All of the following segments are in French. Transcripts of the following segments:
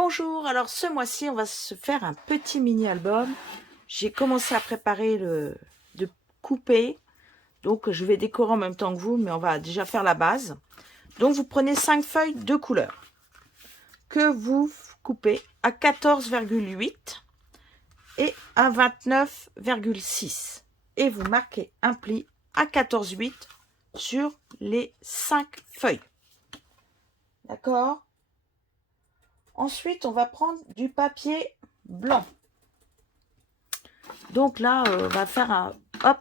Bonjour, alors ce mois-ci, on va se faire un petit mini-album. J'ai commencé à préparer de couper, donc je vais décorer en même temps que vous, mais on va déjà faire la base. Donc vous prenez 5 feuilles de couleur que vous coupez à 14,8 et à 29,6 et vous marquez un pli à 14,8 sur les 5 feuilles. D'accord? Ensuite, on va prendre du papier blanc. Donc là, on va faire un... Hop.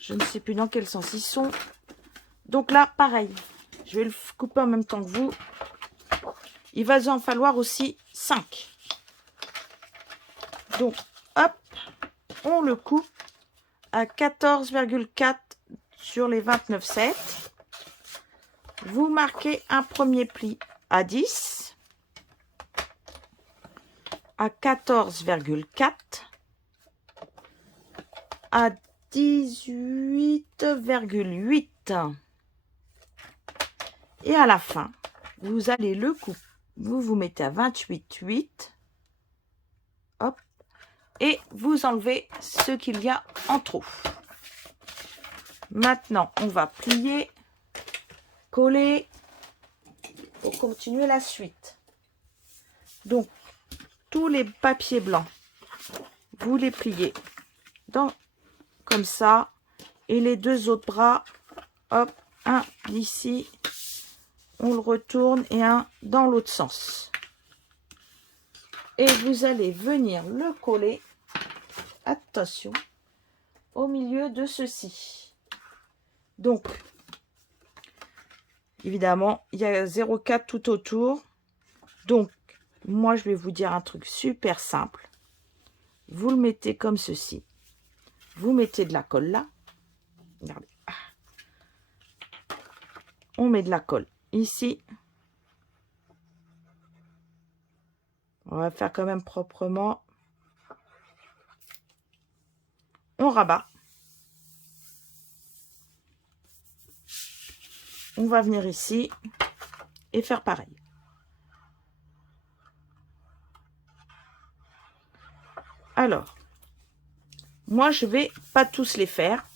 Je ne sais plus dans quel sens ils sont. Donc là, pareil. Je vais le couper en même temps que vous. Il va en falloir aussi 5. Donc, hop. On le coupe à 14,4 sur les 29,7. Vous marquez un premier pli à 10. À 14,4. À 18,8 et à la fin vous allez le couper, vous mettez à 28,8, hop, et vous enlevez ce qu'il y a en trop. Maintenant on va plier, coller pour continuer la suite. Donc tous les papiers blancs vous les pliez comme ça, et les deux autres bras, hop, un d'ici, on le retourne, et un dans l'autre sens. Et vous allez venir le coller, attention, au milieu de ceci. Donc, évidemment, il y a 0,4 tout autour. Donc, moi, je vais vous dire un truc super simple. Vous le mettez comme ceci. Vous mettez de la colle là. Regardez. On met de la colle ici. On va faire quand même proprement. On rabat. On va venir ici et faire pareil. Alors, moi, je vais pas tous les faire.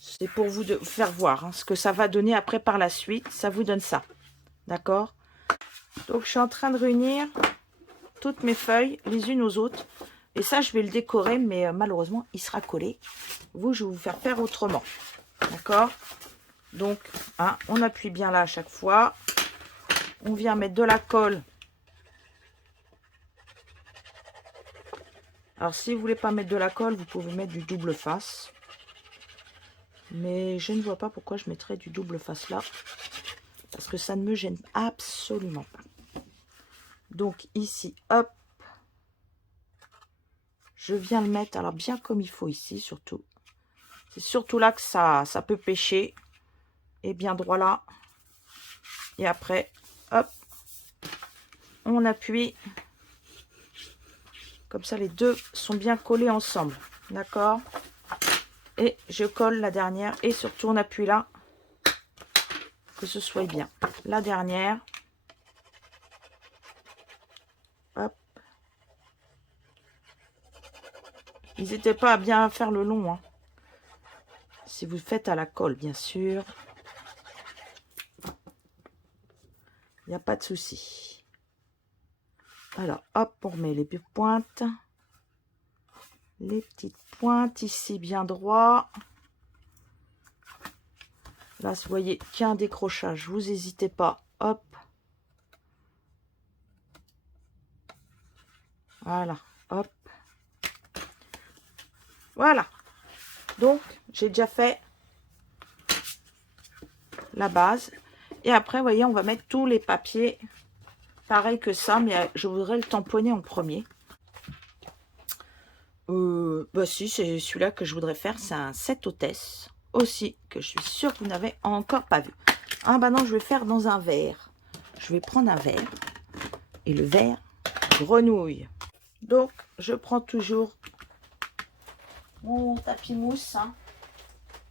C'est pour vous de faire voir hein, ce que ça va donner après par la suite. Ça vous donne ça. D'accord? Donc, je suis en train de réunir toutes mes feuilles les unes aux autres. Et ça, je vais le décorer, mais malheureusement, il sera collé. Vous, je vais vous faire faire autrement. D'accord? Donc, hein, on appuie bien là à chaque fois. On vient mettre de la colle. Alors, si vous voulez pas mettre de la colle, vous pouvez mettre du double face. Mais je ne vois pas pourquoi je mettrais du double face là. Parce que ça ne me gêne absolument pas. Donc, ici, hop. Je viens le mettre, alors bien comme il faut ici, surtout. C'est surtout là que ça peut pêcher. Et bien droit là. Et après, hop. On appuie. Comme ça, les deux sont bien collés ensemble. D'accord? Et je colle la dernière. Et surtout, on appuie là. Que ce soit bien. La dernière. Hop. N'hésitez pas à bien faire le long. Hein. Si vous faites à la colle, bien sûr. Il n'y a pas de souci. Alors, hop, on remet les pointes. Les petites pointes ici, bien droit. Là, vous voyez qu'il y a un décrochage. Vous n'hésitez pas. Hop. Voilà. Hop. Voilà. Donc, j'ai déjà fait la base. Et après, vous voyez, on va mettre tous les papiers. Pareil que ça, mais je voudrais le tamponner en premier. Bah si, c'est celui-là que je voudrais faire. C'est un 7 hôtesse. Aussi, que je suis sûre que vous n'avez encore pas vu. Ah bah non, je vais faire dans un verre. Je vais prendre un verre. Et le verre, grenouille. Donc, je prends toujours mon tapis mousse hein,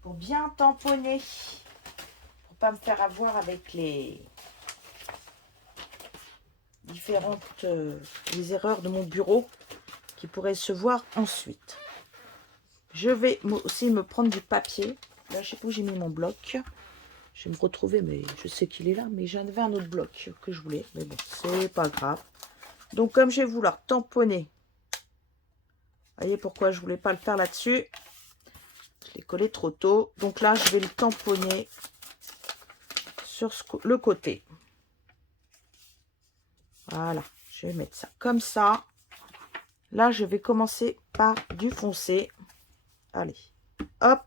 pour bien tamponner. Pour pas me faire avoir avec les différentes les erreurs de mon bureau qui pourraient se voir ensuite. Je vais aussi me prendre du papier. Là, je sais pas où j'ai mis mon bloc. Je vais me retrouver, mais je sais qu'il est là. Mais j'avais un autre bloc que je voulais. Mais bon, c'est pas grave. Donc, comme je vais vouloir tamponner, vous voyez pourquoi je voulais pas le faire là-dessus. Je l'ai collé trop tôt. Donc là, je vais le tamponner sur le côté. Voilà, je vais mettre ça comme ça. Là, je vais commencer par du foncé. Allez, hop.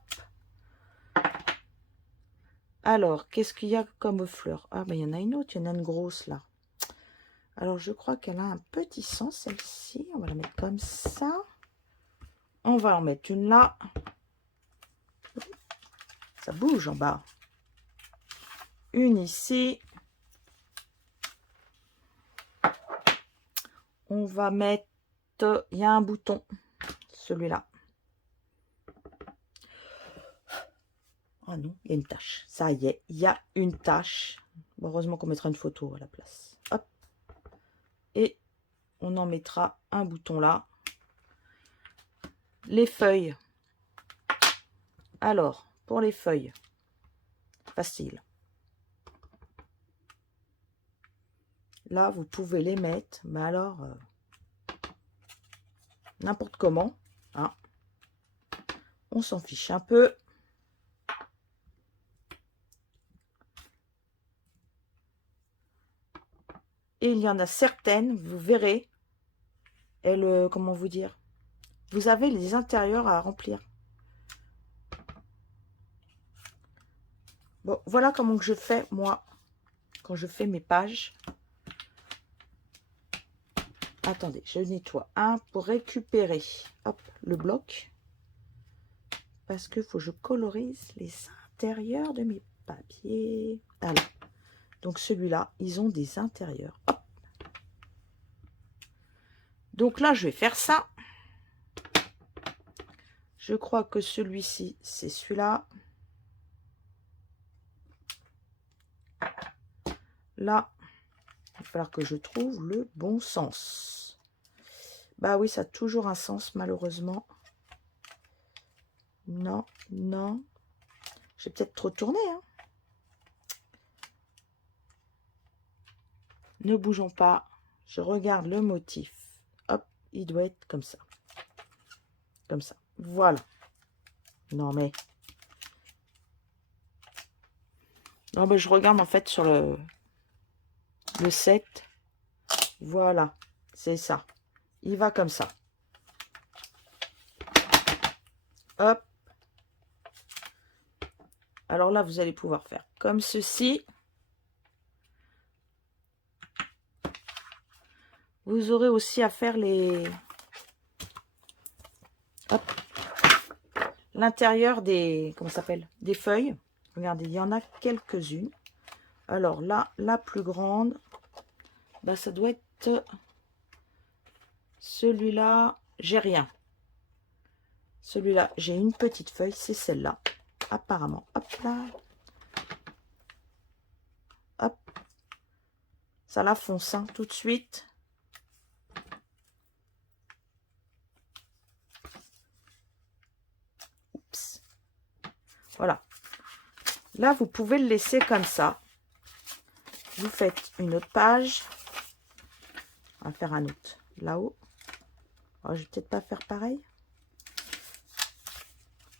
Alors, qu'est-ce qu'il y a comme fleur? Ah, ben, il y en a une autre, il y en a une grosse là. Alors, je crois qu'elle a un petit sens, celle-ci. On va la mettre comme ça. On va en mettre une là. Ça bouge en bas. Une ici. On va mettre... Il y a un bouton, celui-là. Oh non, il y a une tache. Ça y est, il y a une tache. Bon, heureusement qu'on mettra une photo à la place. Hop. Et on en mettra un bouton là. Les feuilles. Alors, pour les feuilles, facile. Là, vous pouvez les mettre, mais alors, n'importe comment. Hein. On s'en fiche un peu. Et il y en a certaines, vous verrez, elles, comment vous dire, vous avez les intérieurs à remplir. Bon, voilà comment que je fais, moi, quand je fais mes pages. Attendez, je nettoie un pour récupérer, hop, le bloc. Parce qu'il faut que je colorise les intérieurs de mes papiers. Alors, donc celui-là, ils ont des intérieurs. Hop. Donc là, je vais faire ça. Je crois que celui-ci, c'est celui-là. Là, il va falloir que je trouve le bon sens. Bah oui, ça a toujours un sens, malheureusement. Non, non. J'ai peut-être trop tourné. Hein. Ne bougeons pas. Je regarde le motif. Hop, il doit être comme ça. Comme ça. Voilà. Non, mais... Non, mais je regarde en fait sur le 7. Voilà. C'est ça. Il va comme ça. Hop. Alors là, vous allez pouvoir faire comme ceci. Vous aurez aussi à faire les... Hop. L'intérieur des... Comment ça s'appelle? Des feuilles. Regardez, il y en a quelques-unes. Alors là, la plus grande, bah, ça doit être celui-là. J'ai rien. Celui-là, j'ai une petite feuille. C'est celle-là. Apparemment. Hop là. Hop. Ça la fonce hein, tout de suite. Oups. Voilà. Là, vous pouvez le laisser comme ça. Vous faites une autre page. On va faire un autre là-haut. Oh, je vais peut-être pas faire pareil.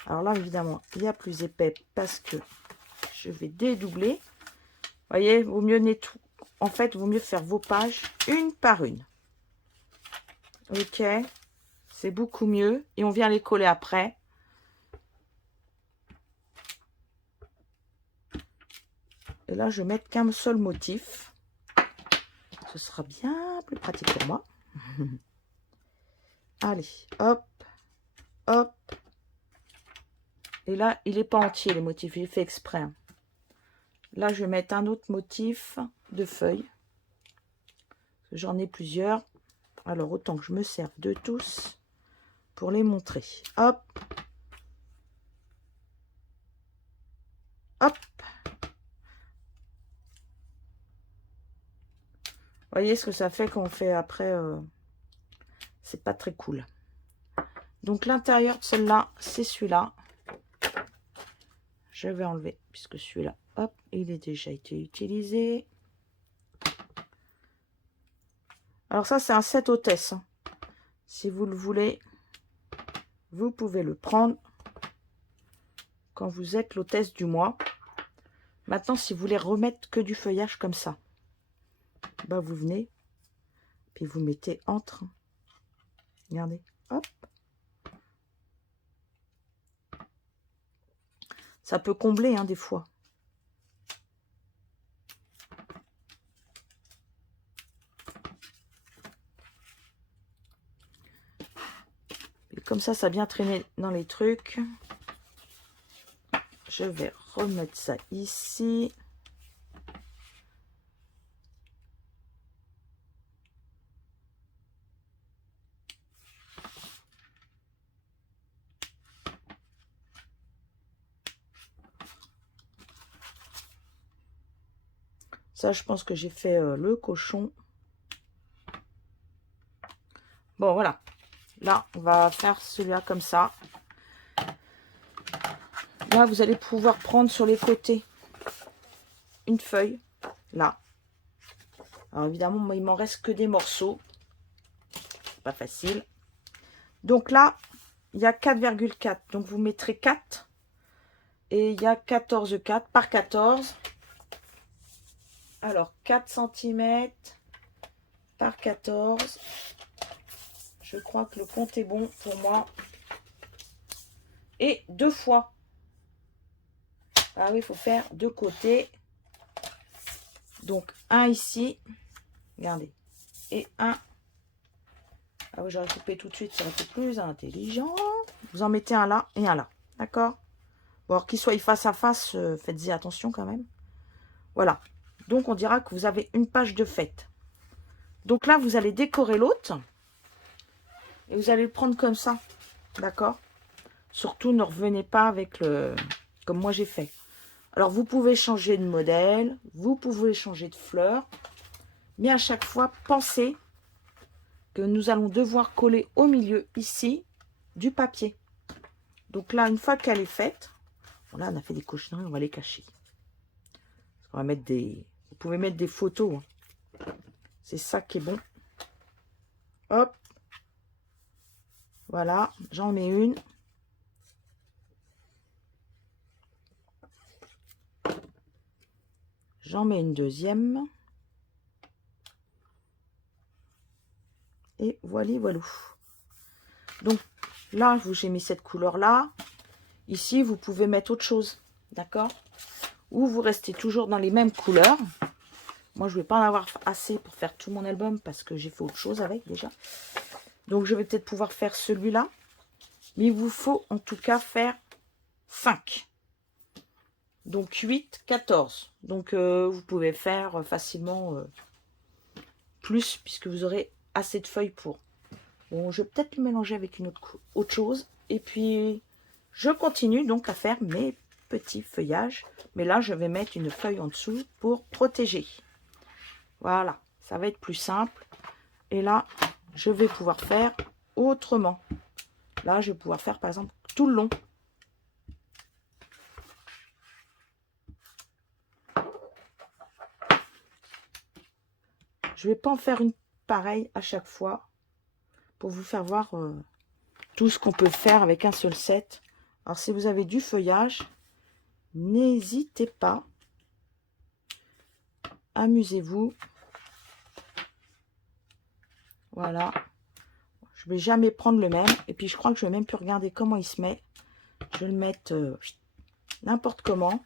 Alors là, évidemment, il y a plus épais parce que je vais dédoubler. Vous voyez, vaut mieux nettoyer. En fait, vaut mieux faire vos pages une par une. Ok, c'est beaucoup mieux. Et on vient les coller après. Et là, je vais mettre qu'un seul motif. Ce sera bien plus pratique pour moi. Allez, hop, hop. Et là, il n'est pas entier, les motifs. Il est fait exprès. Hein. Là, je vais mettre un autre motif de feuilles. J'en ai plusieurs. Alors, autant que je me serve de tous pour les montrer. Hop. Hop. Voyez ce que ça fait quand on fait après. C'est pas très cool. Donc l'intérieur de celle-là, c'est celui-là. Je vais enlever, puisque celui-là, hop, il est déjà été utilisé. Alors ça, c'est un set hôtesse. Hein. Si vous le voulez, vous pouvez le prendre quand vous êtes l'hôtesse du mois. Maintenant, si vous voulez remettre que du feuillage comme ça, bah vous venez, puis vous mettez entre. Regardez, hop. Ça peut combler, hein, des fois. Et comme ça a bien traîné dans les trucs. Je vais remettre ça ici. Ça, je pense que j'ai fait le cochon. Bon, voilà. Là, on va faire celui-là comme ça. Là, vous allez pouvoir prendre sur les côtés une feuille. Là. Alors, évidemment, moi, il m'en reste que des morceaux. Pas facile. Donc là, il y a 4,4. Donc, vous mettrez 4. Et il y a 14,4 par 14. Alors, 4 cm par 14. Je crois que le compte est bon pour moi. Et 2 fois. Ah oui, il faut faire 2 côtés. Donc, un ici. Regardez. Et un. Ah oui, j'aurais coupé tout de suite. Ça aurait été plus intelligent. Vous en mettez un là et un là. D'accord? Bon, alors qu'ils soient face à face, faites-y attention quand même. Voilà. Donc, on dira que vous avez une page de fête. Donc là, vous allez décorer l'autre. Et vous allez le prendre comme ça. D'accord? Surtout, ne revenez pas avec le... Comme moi, j'ai fait. Alors, vous pouvez changer de modèle. Vous pouvez changer de fleur. Mais à chaque fois, pensez que nous allons devoir coller au milieu, ici, du papier. Donc là, une fois qu'elle est faite, voilà, on a fait des cochonneries, on va les cacher. On va mettre des... Vous pouvez mettre des photos. Hein. C'est ça qui est bon. Hop. Voilà, j'en mets une. J'en mets une deuxième. Et voilà, voilà. Donc là, j'ai mis cette couleur-là. Ici, vous pouvez mettre autre chose. D'accord? Ou vous restez toujours dans les mêmes couleurs. Moi, je ne vais pas en avoir assez pour faire tout mon album parce que j'ai fait autre chose avec déjà. Donc, je vais peut-être pouvoir faire celui-là. Mais il vous faut en tout cas faire 5. Donc, 8, 14. Donc, vous pouvez faire facilement plus puisque vous aurez assez de feuilles pour. Bon, je vais peut-être le mélanger avec une autre chose. Et puis, je continue donc à faire mes petits feuillages. Mais là, je vais mettre une feuille en dessous pour protéger. Voilà, ça va être plus simple. Et là, je vais pouvoir faire autrement. Là, je vais pouvoir faire, par exemple, tout le long. Je ne vais pas en faire une pareille à chaque fois pour vous faire voir tout ce qu'on peut faire avec un seul set. Alors, si vous avez du feuillage, n'hésitez pas. Amusez-vous. Voilà. Je ne vais jamais prendre le même. Et puis, je crois que je vais même plus regarder comment il se met. Je vais le mettre n'importe comment.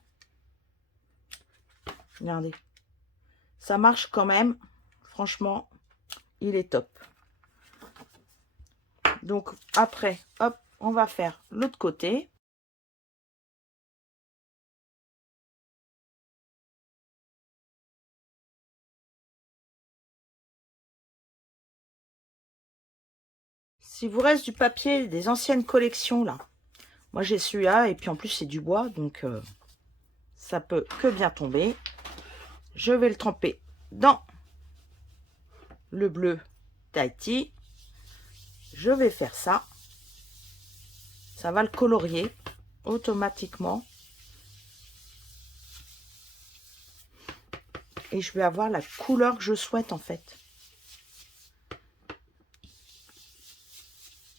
Regardez. Ça marche quand même. Franchement, il est top. Donc, après, hop, on va faire l'autre côté. Si vous reste du papier des anciennes collections, là, moi j'ai celui-là, et puis en plus c'est du bois, donc ça peut que bien tomber. Je vais le tremper dans le bleu Tahiti. Je vais faire ça. Ça va le colorier automatiquement. Et je vais avoir la couleur que je souhaite en fait.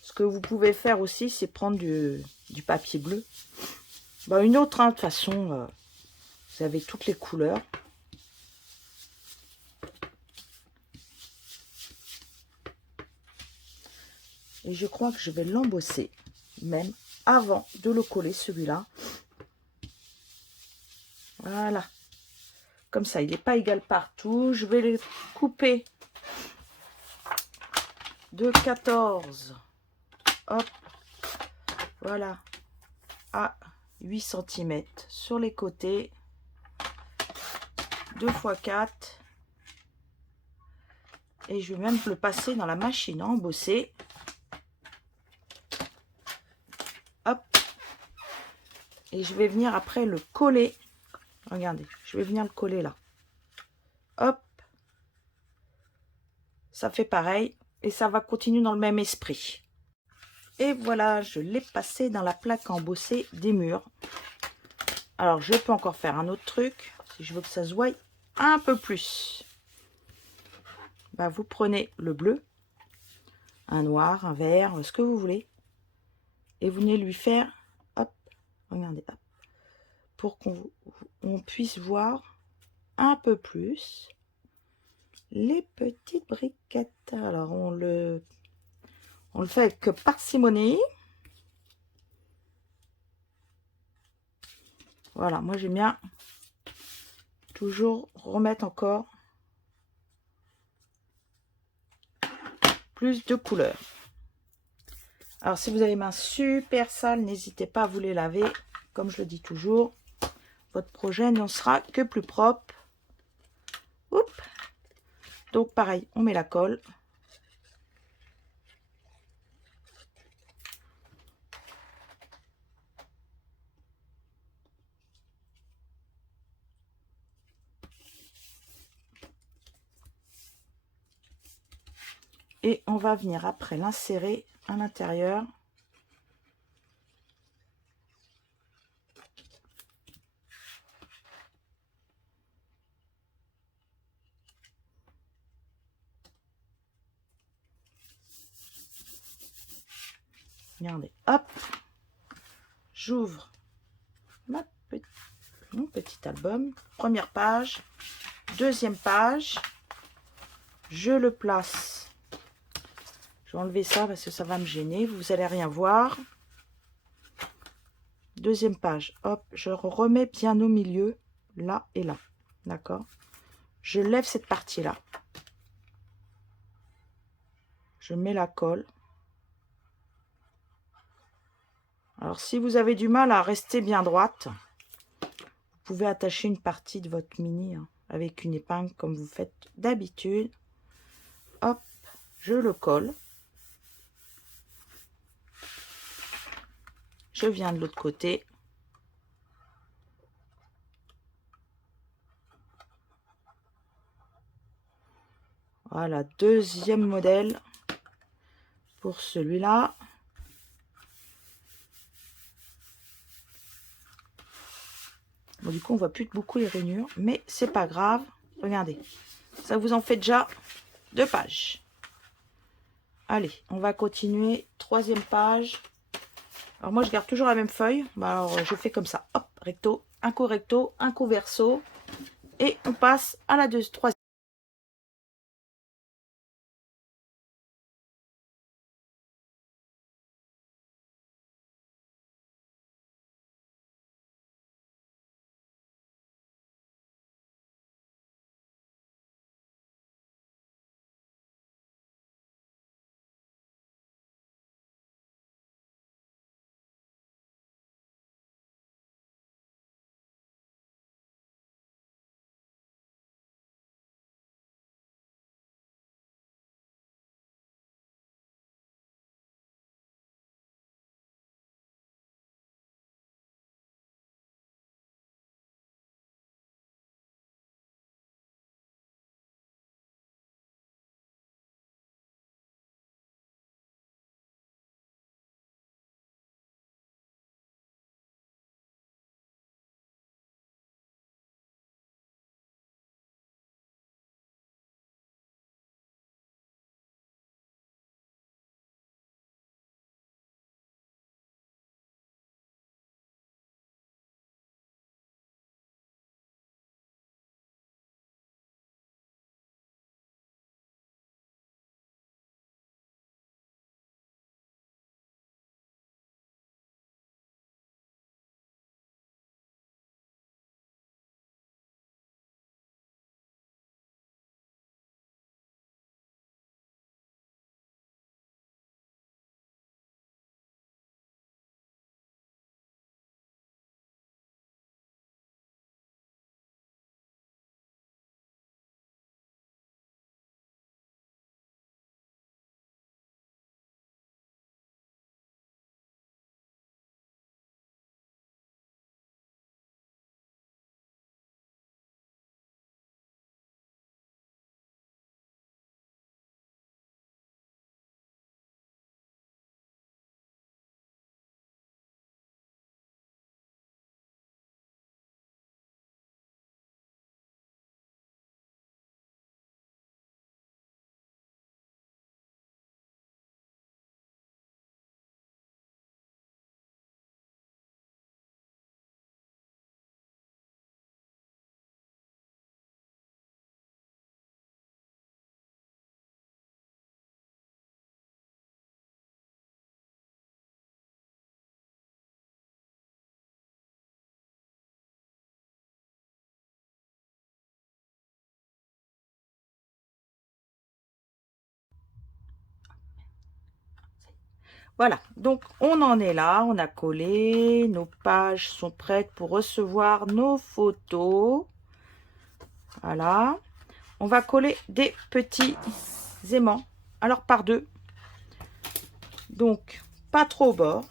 Ce que vous pouvez faire aussi, c'est prendre du papier bleu. Bah, une autre, hein, de toute façon, vous avez toutes les couleurs. Et je crois que je vais l'embosser, même avant de le coller, celui-là. Voilà. Comme ça, il n'est pas égal partout. Je vais les couper de 14. Hop. Voilà. À 8 cm sur les côtés. 2 x 4. Et je vais même le passer dans la machine à embosser. Hop. Et je vais venir après le coller. Regardez, je vais venir le coller là. Hop. Ça fait pareil. Et ça va continuer dans le même esprit. Et voilà, je l'ai passé dans la plaque à embosser des murs. Alors, je peux encore faire un autre truc. Si je veux que ça se voie un peu plus. Bah, vous prenez le bleu, un noir, un vert, ce que vous voulez. Et vous venez lui faire, hop, regardez, hop, pour qu'on puisse voir un peu plus les petites briquettes. Alors, on le fait avec parcimonie. Voilà, moi j'aime bien toujours remettre encore plus de couleurs. Alors, si vous avez les mains super sales, n'hésitez pas à vous les laver. Comme je le dis toujours, votre projet n'en sera que plus propre. Oups. Donc, pareil, on met la colle. Et on va venir après l'insérer à l'intérieur. Regardez, hop, j'ouvre mon petit album. Première page, deuxième page, je le place. Je vais enlever ça parce que ça va me gêner, vous allez rien voir. Deuxième page, hop, je remets bien au milieu, là et là, d'accord. Je lève cette partie-là. Je mets la colle. Alors, si vous avez du mal à rester bien droite, vous pouvez attacher une partie de votre mini hein, avec une épingle comme vous faites d'habitude. Hop, je le colle. Je viens de l'autre côté. Voilà, deuxième modèle pour celui-là. Bon, du coup, on voit plus beaucoup les rainures, mais c'est pas grave. Regardez, ça vous en fait déjà 2 pages. Allez, on va continuer. Troisième page. Alors moi, je garde toujours la même feuille. Bah, alors, je fais comme ça. Hop, recto, un coup verso. Et on passe à la troisième. Voilà, donc on en est là, on a collé, nos pages sont prêtes pour recevoir nos photos. Voilà, on va coller des petits aimants, alors par deux, donc pas trop au bord.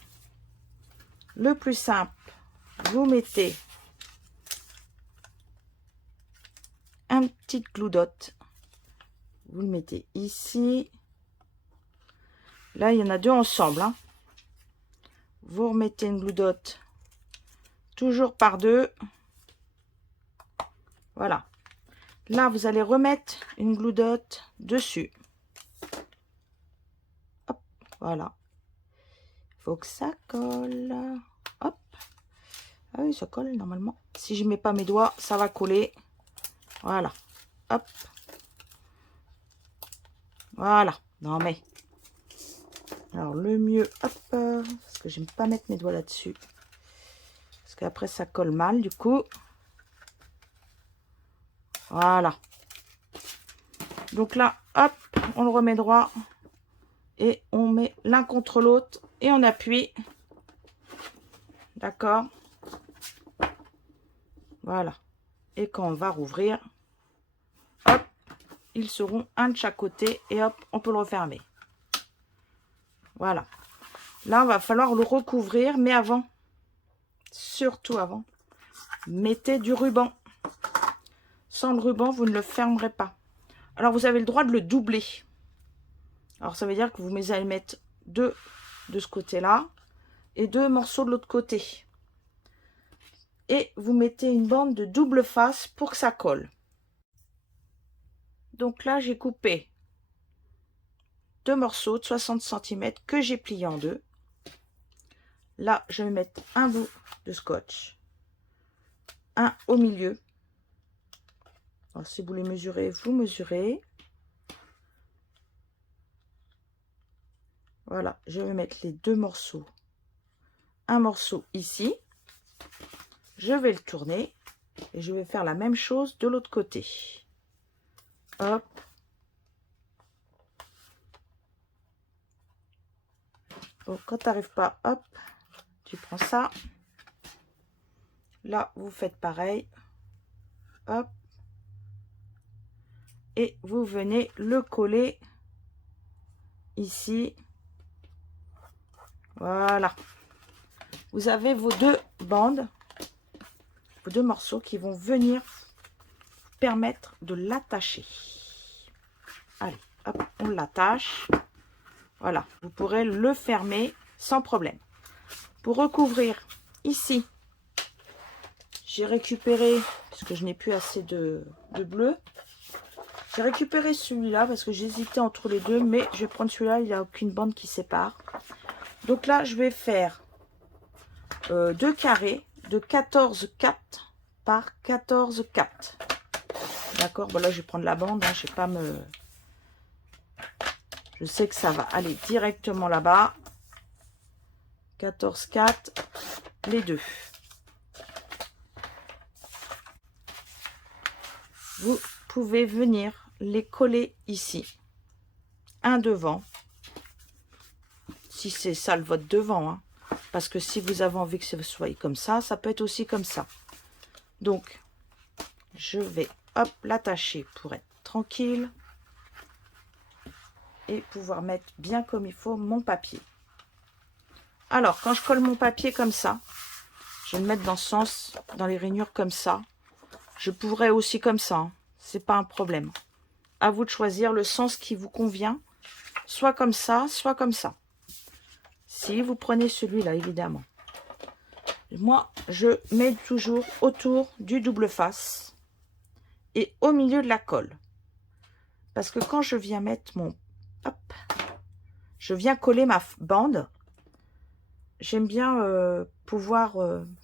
Le plus simple, vous mettez un petit glue dot, vous le mettez ici. Là, il y en a deux ensemble, hein. Vous remettez une glue dot toujours par deux. Voilà. Là, vous allez remettre une glue dot dessus. Hop, voilà. Il faut que ça colle. Hop. Ah oui, ça colle normalement. Si je ne mets pas mes doigts, ça va coller. Voilà. Hop. Voilà. Non mais. Alors le mieux, hop, parce que j'aime pas mettre mes doigts là-dessus. Parce qu'après ça colle mal du coup. Voilà. Donc là, hop, on le remet droit. Et on met l'un contre l'autre. Et on appuie. D'accord. Voilà. Et quand on va rouvrir, hop, ils seront un de chaque côté. Et hop, on peut le refermer. Voilà. Là, il va falloir le recouvrir. Mais avant, surtout avant, mettez du ruban. Sans le ruban, vous ne le fermerez pas. Alors, vous avez le droit de le doubler. Alors, ça veut dire que vous allez mettre deux de ce côté-là et deux morceaux de l'autre côté. Et vous mettez une bande de double face pour que ça colle. Donc là, j'ai coupé deux morceaux de 60 cm que j'ai pliés en deux. Là, je vais mettre un bout de scotch, un au milieu. Alors, si vous les mesurez, vous mesurez. Voilà, je vais mettre les deux morceaux. Un morceau ici. Je vais le tourner et je vais faire la même chose de l'autre côté. Hop. Bon, quand tu n'arrives pas, hop, tu prends ça. Là, vous faites pareil. Hop. Et vous venez le coller ici. Voilà. Vous avez vos deux bandes, vos deux morceaux qui vont venir permettre de l'attacher. Allez, hop, on l'attache. Voilà, vous pourrez le fermer sans problème. Pour recouvrir ici, j'ai récupéré, parce que je n'ai plus assez de bleu, j'ai récupéré celui-là parce que j'hésitais entre les deux, mais je vais prendre celui-là, il n'y a aucune bande qui sépare. Donc là, je vais faire deux carrés de 14,4 par 14,4. D'accord, bon là je vais prendre la bande, hein, je vais pas me... Je sais que ça va aller directement là-bas. 14,4, les deux. Vous pouvez venir les coller ici. Un devant. Si c'est ça le votre devant, hein. Parce que si vous avez envie que ce soit comme ça peut être aussi comme ça. Donc, je vais hop l'attacher pour être tranquille et pouvoir mettre bien comme il faut mon papier. Alors, quand je colle mon papier comme ça, je vais le mettre dans ce sens, dans les rainures comme ça. Je pourrais aussi comme ça, hein. C'est pas un problème. À vous de choisir le sens qui vous convient, soit comme ça, soit comme ça. Si vous prenez celui-là, évidemment. Moi, je mets toujours autour du double face et au milieu de la colle. Parce que quand je viens mettre mon... Hop, je viens coller ma bande, j'aime bien pouvoir,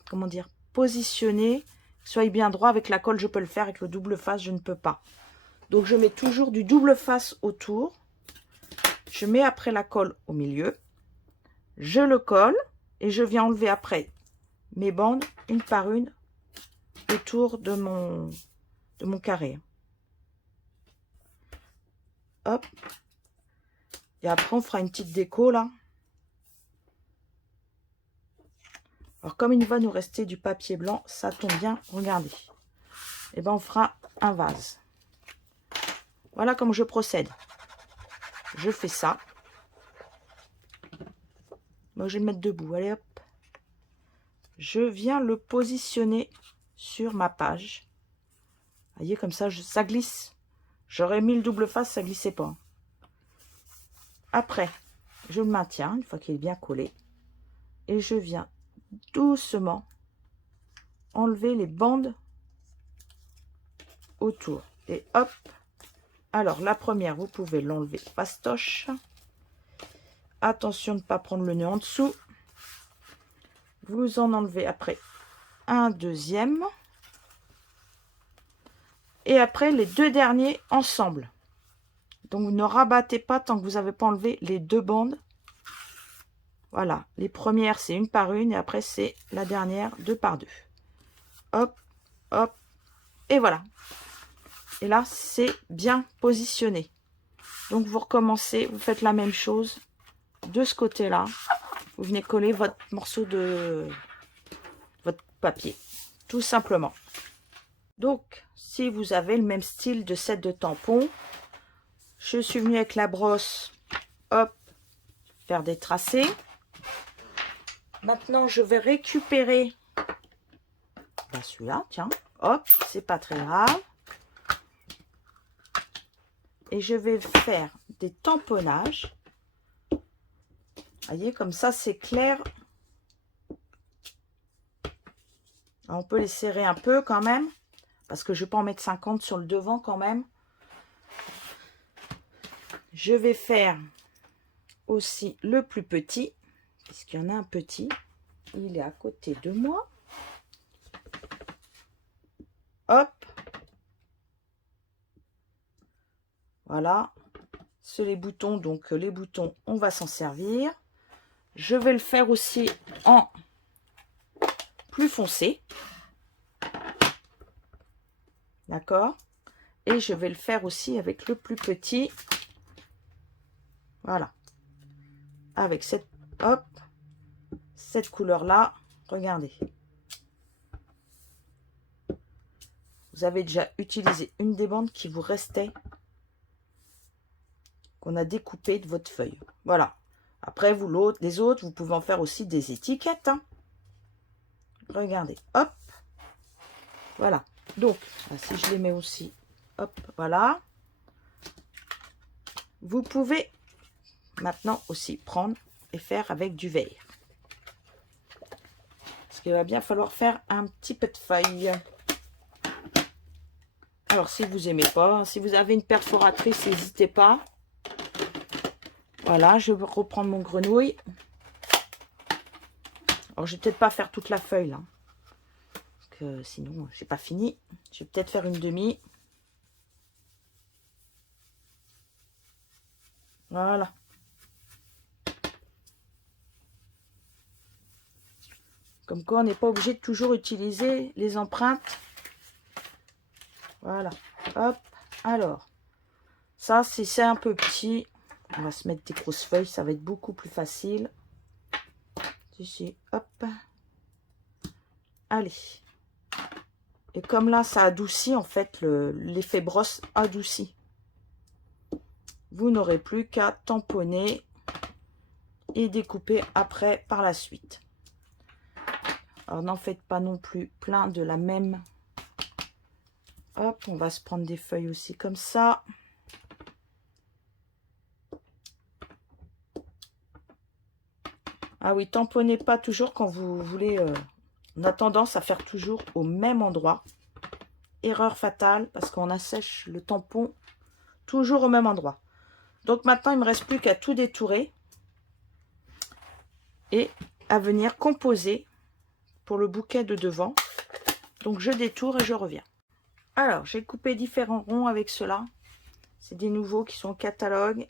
comment dire, positionner, soyez bien droit. Avec la colle, je peux le faire, avec le double face, je ne peux pas. Donc, je mets toujours du double face autour. Je mets après la colle au milieu. Je le colle et je viens enlever après mes bandes, une par une, autour de mon carré. Hop. Et après, on fera une petite déco, là. Alors, comme il va nous rester du papier blanc, ça tombe bien, regardez. Et ben, on fera un vase. Voilà comment je procède. Je fais ça. Moi, je vais le mettre debout. Allez, hop. Je viens le positionner sur ma page. Vous voyez, comme ça, ça glisse. J'aurais mis le double face, ça glissait pas. Après, je le maintiens, une fois qu'il est bien collé. Et je viens doucement enlever les bandes autour. Et hop. Alors, la première, vous pouvez l'enlever fastoche. Attention de ne pas prendre le nœud en dessous. Vous en enlevez après un deuxième. Et après, les deux derniers ensemble. Donc, vous ne rabattez pas tant que vous n'avez pas enlevé les deux bandes. Voilà. Les premières, c'est une par une. Et après, c'est la dernière, deux par deux. Hop, hop. Et voilà. Et là, c'est bien positionné. Donc, vous recommencez. Vous faites la même chose de ce côté-là. Vous venez coller votre morceau de votre papier. Tout simplement. Donc, si vous avez le même style de set de tampons, je suis venue avec la brosse, hop, faire des tracés. Maintenant, je vais récupérer celui-là, tiens, hop, c'est pas très grave. Et je vais faire des tamponnages. Vous voyez, comme ça, c'est clair. Alors, on peut les serrer un peu quand même, parce que je ne vais pas en mettre 50 sur le devant quand même. Je vais faire aussi le plus petit, puisqu'il y en a un petit. Il est à côté de moi. Hop. Voilà. C'est les boutons, donc les boutons, on va s'en servir. Je vais le faire aussi en plus foncé. D'accord? Et je vais le faire aussi avec le plus petit. Voilà. Avec cette, hop, cette couleur-là. Regardez. Vous avez déjà utilisé une des bandes qui vous restait, qu'on a découpé de votre feuille. Voilà. Après, vous, les autres, vous pouvez en faire aussi des étiquettes. Hein. Regardez. Hop. Voilà. Donc, si je les mets aussi, hop, voilà. Vous pouvez maintenant aussi prendre et faire avec du verre. Parce qu'il va bien falloir faire un petit peu de feuille. Alors, si vous n'aimez pas, si vous avez une perforatrice, n'hésitez pas. Voilà, je vais reprendre mon grenouille. Alors, je vais peut-être pas faire toute la feuille, là. Sinon, j'ai pas fini. Je vais peut-être faire une demi. Voilà. Comme quoi, on n'est pas obligé de toujours utiliser les empreintes. Voilà. Hop. Alors, ça, si c'est un peu petit, on va se mettre des grosses feuilles. Ça va être beaucoup plus facile. Ici, hop. Allez. Et comme là, ça adoucit, en fait, l'effet brosse adoucit. Vous n'aurez plus qu'à tamponner et découper après par la suite. Alors, n'en faites pas non plus plein de la même. Hop, on va se prendre des feuilles aussi comme ça. Ah oui, tamponnez pas toujours quand vous voulez. On a tendance à faire toujours au même endroit. Erreur fatale parce qu'on assèche le tampon toujours au même endroit. Donc maintenant, il ne me reste plus qu'à tout détourer et à venir composer pour le bouquet de devant. Donc je détourne et je reviens. Alors, j'ai coupé différents ronds avec cela. C'est des nouveaux qui sont au catalogue.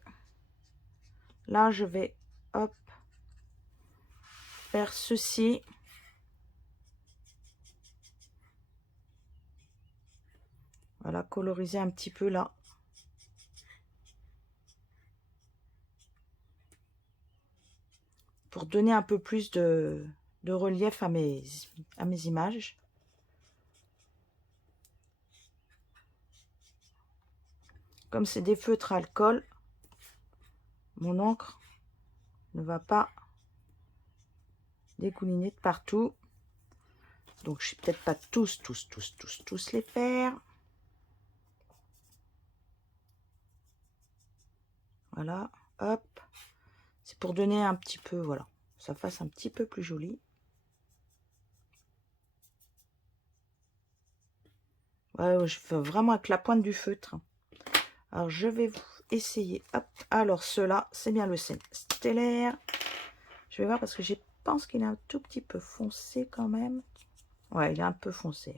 Là, je vais, hop, faire ceci. Voilà, coloriser un petit peu là. Pour donner un peu plus de de relief à mes images. Comme c'est des feutres à alcool, mon encre ne va pas découliner de partout. Donc, je ne vais peut-être pas tous les faire. Voilà, hop. C'est pour donner un petit peu, voilà, ça fasse un petit peu plus joli. Ouais, je fais vraiment avec la pointe du feutre. Alors, je vais vous essayer. Hop. Alors, ceux-là, c'est bien le stellaire. Je vais voir parce que je pense qu'il est un tout petit peu foncé quand même. Ouais, il est un peu foncé.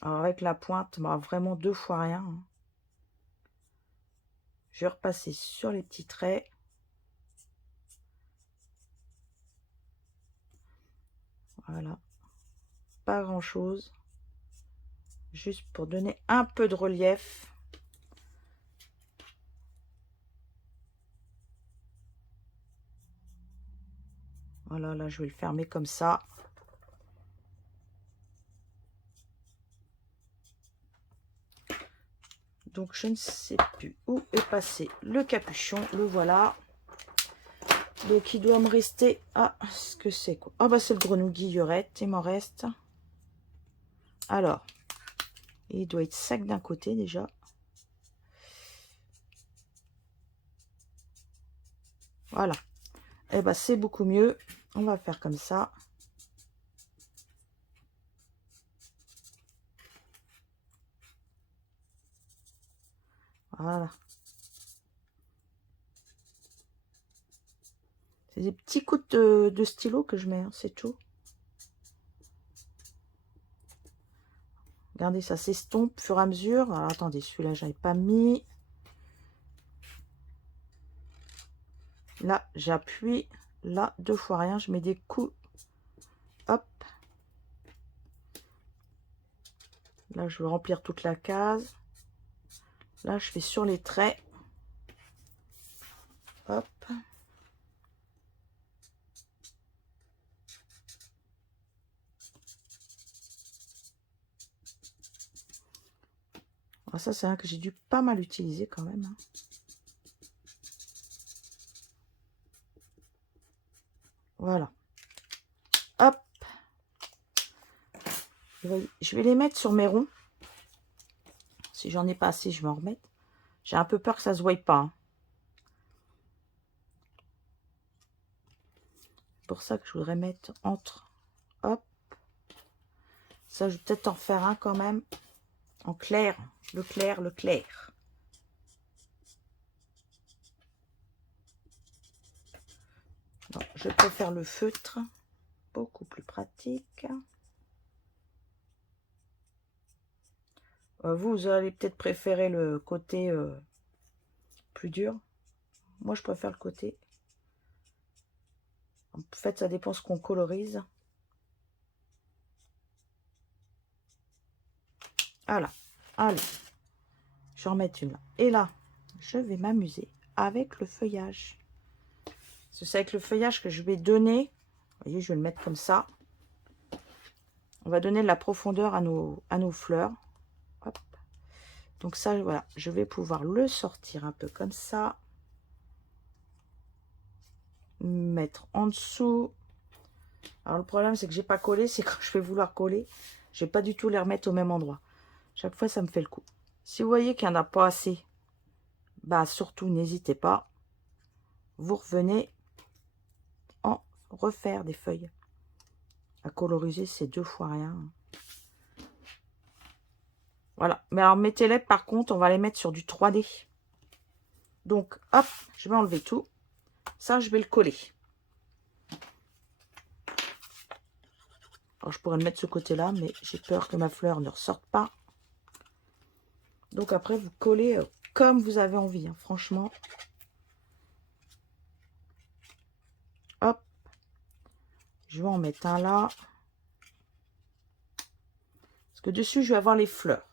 Alors, avec la pointe, bah, vraiment 2 fois rien. Je vais repasser sur les petits traits. Voilà. Pas grand-chose. Juste pour donner un peu de relief. Voilà, là, je vais le fermer comme ça. Donc, je ne sais plus où est passé le capuchon. Le voilà. Donc, il doit me rester... Ah, ce que c'est quoi? Ah, bah, c'est le grenouille guillerette. Il m'en reste. Alors, il doit être sec d'un côté déjà. Voilà. Et bah, c'est beaucoup mieux. On va faire comme ça. Voilà. C'est des petits coups de stylo que je mets, hein, c'est tout. Regardez, ça s'estompe au fur et à mesure. Alors, attendez, celui-là, je n'avais pas mis. Là, j'appuie. Là, 2 fois rien. Je mets des coups. Hop. Là, je veux remplir toute la case. Là, je fais sur les traits. Hop. Alors ça, c'est un que j'ai dû pas mal utiliser quand même. Hein. Voilà. Hop. Je vais les mettre sur mes ronds. Si j'en ai pas assez, je vais en remettre. J'ai un peu peur que ça se voie pas. Hein. C'est pour ça que je voudrais mettre entre. Hop. Ça, je vais peut-être en faire un quand même. En clair. Le clair, le clair. Non, je préfère le feutre. Beaucoup plus pratique. Vous allez peut-être préférer le côté plus dur. Moi, je préfère le côté. En fait, ça dépend ce qu'on colorise. Voilà. Allez. Je vais en mettre une là. Et là, je vais m'amuser avec le feuillage. C'est avec le feuillage que je vais donner. Vous voyez, je vais le mettre comme ça. On va donner de la profondeur à nos fleurs. Hop. Donc ça, voilà, je vais pouvoir le sortir un peu comme ça. Mettre en dessous. Alors le problème, c'est que j'ai pas collé. C'est quand je vais vouloir coller, je vais pas du tout les remettre au même endroit. Chaque fois, ça me fait le coup. Si vous voyez qu'il n'y en a pas assez, bah surtout, n'hésitez pas. Vous revenez en refaire des feuilles. À coloriser, c'est 2 fois rien. Voilà. Mais alors, mettez-les, par contre, on va les mettre sur du 3D. Donc, hop, je vais enlever tout. Ça, je vais le coller. Alors, je pourrais le mettre de ce côté-là, mais j'ai peur que ma fleur ne ressorte pas. Donc, après, vous collez comme vous avez envie, hein, franchement. Hop. Je vais en mettre un là. Parce que dessus, je vais avoir les fleurs.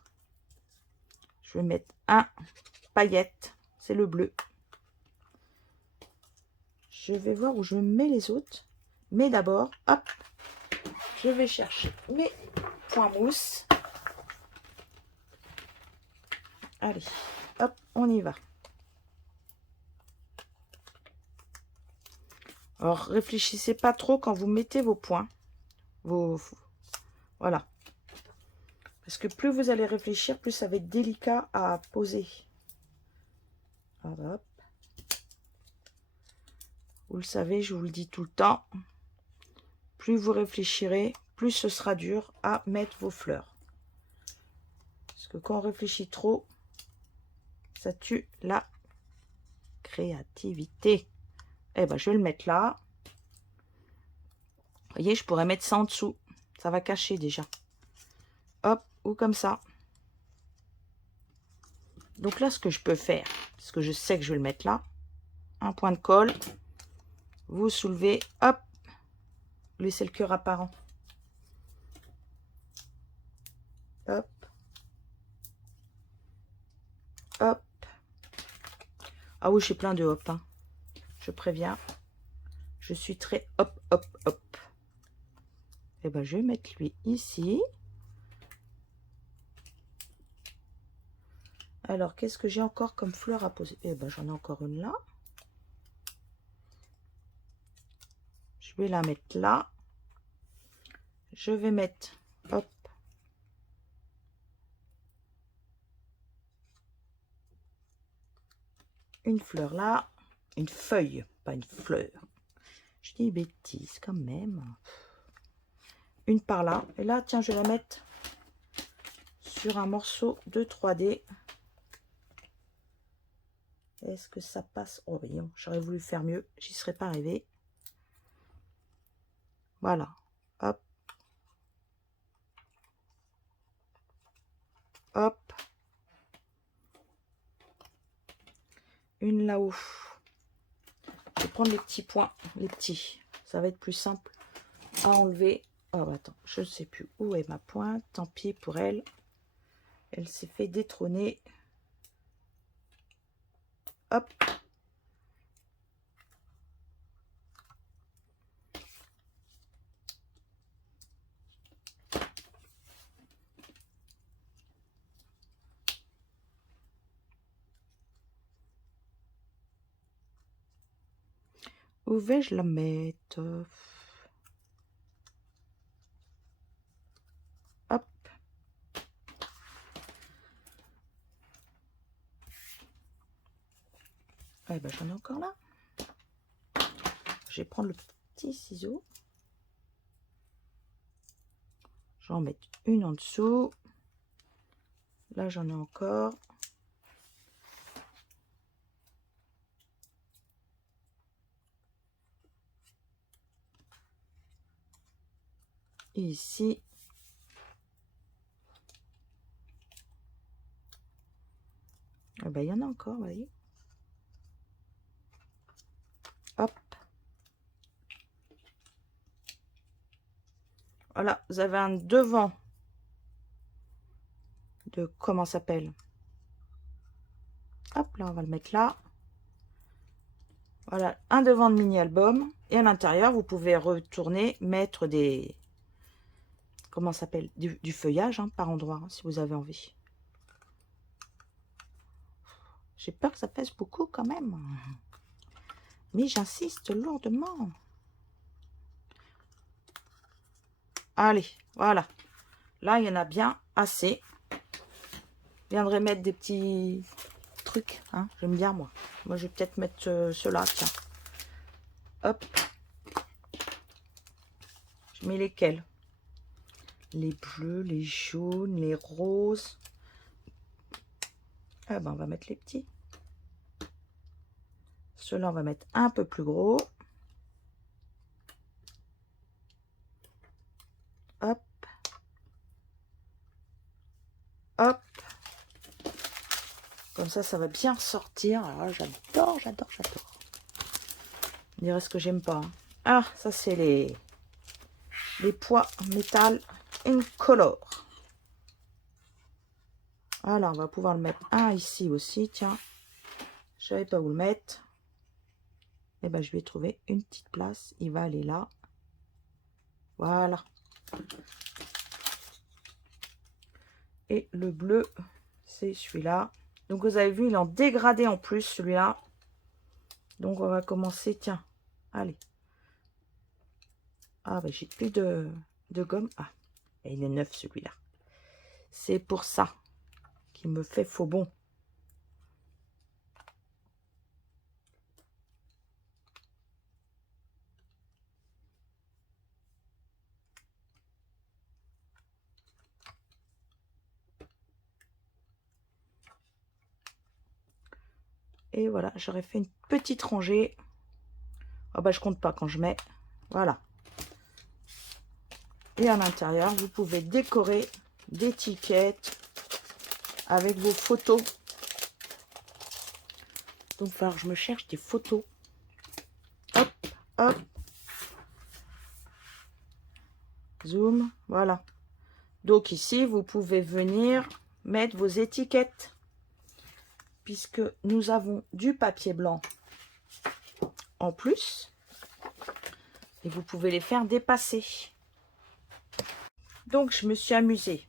Je vais mettre un paillette. C'est le bleu. je vais voir où je mets les autres. Mais d'abord, hop, je vais chercher mes points mousse. Allez, hop, on y va. Alors, réfléchissez pas trop quand vous mettez vos points. Voilà. Parce que plus vous allez réfléchir, plus ça va être délicat à poser. Hop. Vous le savez, je vous le dis tout le temps. Plus vous réfléchirez, plus ce sera dur à mettre vos fleurs. Parce que quand on réfléchit trop, ça tue la créativité. Eh ben, je vais le mettre là. Vous voyez, je pourrais mettre ça en dessous. Ça va cacher déjà. Hop, ou comme ça. Donc là, ce que je peux faire, parce que je sais que je vais le mettre là, un point de colle, vous soulevez, hop, laissez le cœur apparent. Hop. Hop. Ah oui, j'ai plein de hop. Hein. Je préviens. Je suis très hop, hop, hop. Et ben, je vais mettre lui ici. Alors, qu'est-ce que j'ai encore comme fleur à poser? Eh ben, j'en ai encore une là. Je vais la mettre là. Je vais mettre, hop, une fleur là. Une feuille, pas une fleur. Je dis bêtise quand même. Une par là. Et là, tiens, je vais la mettre sur un morceau de 3D. Est-ce que ça passe? Oh, voyons, j'aurais voulu faire mieux. J'y serais pas arrivée. Voilà. Hop. Hop. Une là-haut. Je vais prendre les petits points. Les petits. Ça va être plus simple à enlever. Oh, attends. Je ne sais plus où est ma pointe. Tant pis pour elle. Elle s'est fait détrôner. Hop. Où vais-je la mettre? Hop. Eh ben, j'en ai encore là. Je vais prendre le petit ciseau. Je vais en mettre une en dessous. Là, j'en ai encore. Et ici. Eh ben, il y en a encore, vous voyez. Hop. Voilà, vous avez un devant de, comment ça s'appelle? Hop, là, on va le mettre là. Voilà, un devant de mini-album. Et à l'intérieur, vous pouvez retourner, mettre des... Comment ça s'appelle? Du feuillage, hein, par endroit, hein, si vous avez envie. J'ai peur que ça pèse beaucoup quand même. Mais j'insiste lourdement. Allez, voilà. Là, il y en a bien assez. Je viendrai mettre des petits trucs. Hein, j'aime bien, moi. Moi, je vais peut-être mettre ceux-là, tiens. Hop. Je mets lesquels? Les bleus, les jaunes, les roses. Ah ben, on va mettre les petits. Ceux-là, on va mettre un peu plus gros. Hop. Hop. Comme ça va bien sortir. Alors, j'adore, j'adore, j'adore. On dirait ce que j'aime pas. Hein. Ah, ça, c'est les pois métal incolore. Voilà, on va pouvoir le mettre un ici aussi, tiens. Je savais pas où le mettre. Et ben, je vais trouver une petite place. Il va aller là. Voilà. Et le bleu, c'est celui-là. Donc, vous avez vu, il est en dégradé en plus, celui-là. Donc, on va commencer. Tiens, allez. Ah, ben, j'ai plus de gomme. Ah, et il est neuf, celui-là. C'est pour ça qu'il me fait faux bon. Et voilà, j'aurais fait une petite rangée. Ah bah je compte pas quand je mets. Voilà. Et à l'intérieur, vous pouvez décorer d'étiquettes avec vos photos. Donc, il va falloir que je me cherche des photos. Hop, hop. Zoom, voilà. Donc ici, vous pouvez venir mettre vos étiquettes. Puisque nous avons du papier blanc en plus. Et vous pouvez les faire dépasser. Donc, je me suis amusée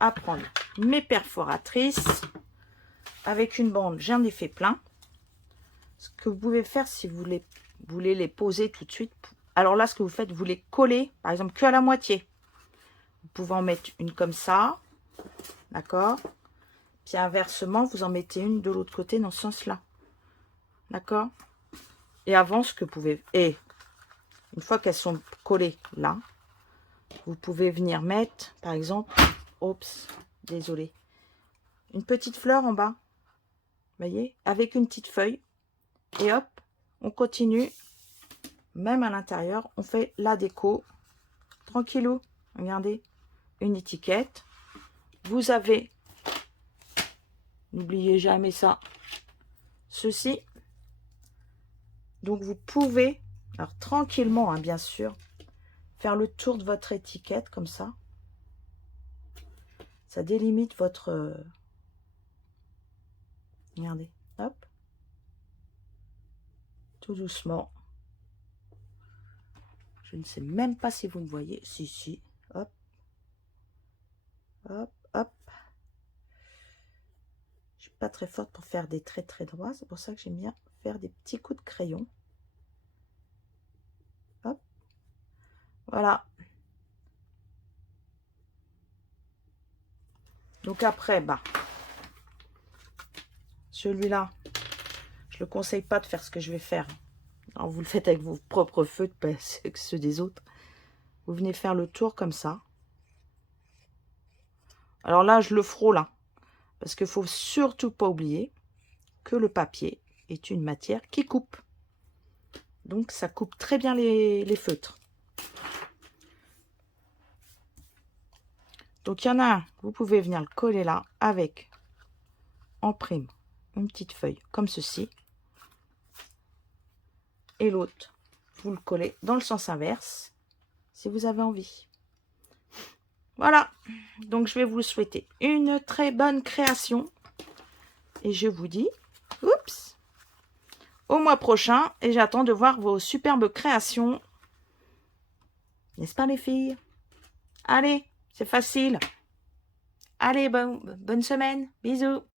à prendre mes perforatrices. Avec une bande, j'en ai fait plein. Ce que vous pouvez faire si vous voulez les poser tout de suite. Alors là, ce que vous faites, vous les collez, par exemple, que à la moitié. Vous pouvez en mettre une comme ça. D'accord? Puis inversement, vous en mettez une de l'autre côté dans ce sens-là. D'accord? Et avant, ce que vous pouvez... Et une fois qu'elles sont collées là, vous pouvez venir mettre, par exemple... Oups, désolé. Une petite fleur en bas. Vous voyez? Avec une petite feuille. Et hop, on continue. Même à l'intérieur, on fait la déco. Tranquillou. Regardez. Une étiquette. Vous avez... N'oubliez jamais ça. Ceci. Donc, vous pouvez, alors tranquillement, hein, bien sûr, faire le tour de votre étiquette comme ça. Ça délimite votre... Regardez. Hop. Tout doucement. Je ne sais même pas si vous me voyez. Si, si. Hop. Hop, hop. Je suis pas très forte pour faire des traits très droits. C'est pour ça que j'aime bien faire des petits coups de crayon. Hop. Voilà. Donc après, bah, celui-là, je ne le conseille pas de faire ce que je vais faire. Alors, vous le faites avec vos propres feutres, pas ceux des autres. Vous venez faire le tour comme ça. Alors là, je le frôle, hein, parce qu'il ne faut surtout pas oublier que le papier est une matière qui coupe. Donc, ça coupe très bien les feutres. Donc, il y en a un, vous pouvez venir le coller là avec, en prime, une petite feuille comme ceci. Et l'autre, vous le collez dans le sens inverse, si vous avez envie. Voilà, donc je vais vous souhaiter une très bonne création. Et je vous dis, oups, au mois prochain. Et j'attends de voir vos superbes créations. N'est-ce pas les filles? Allez, c'est facile. Allez, bonne semaine. Bisous.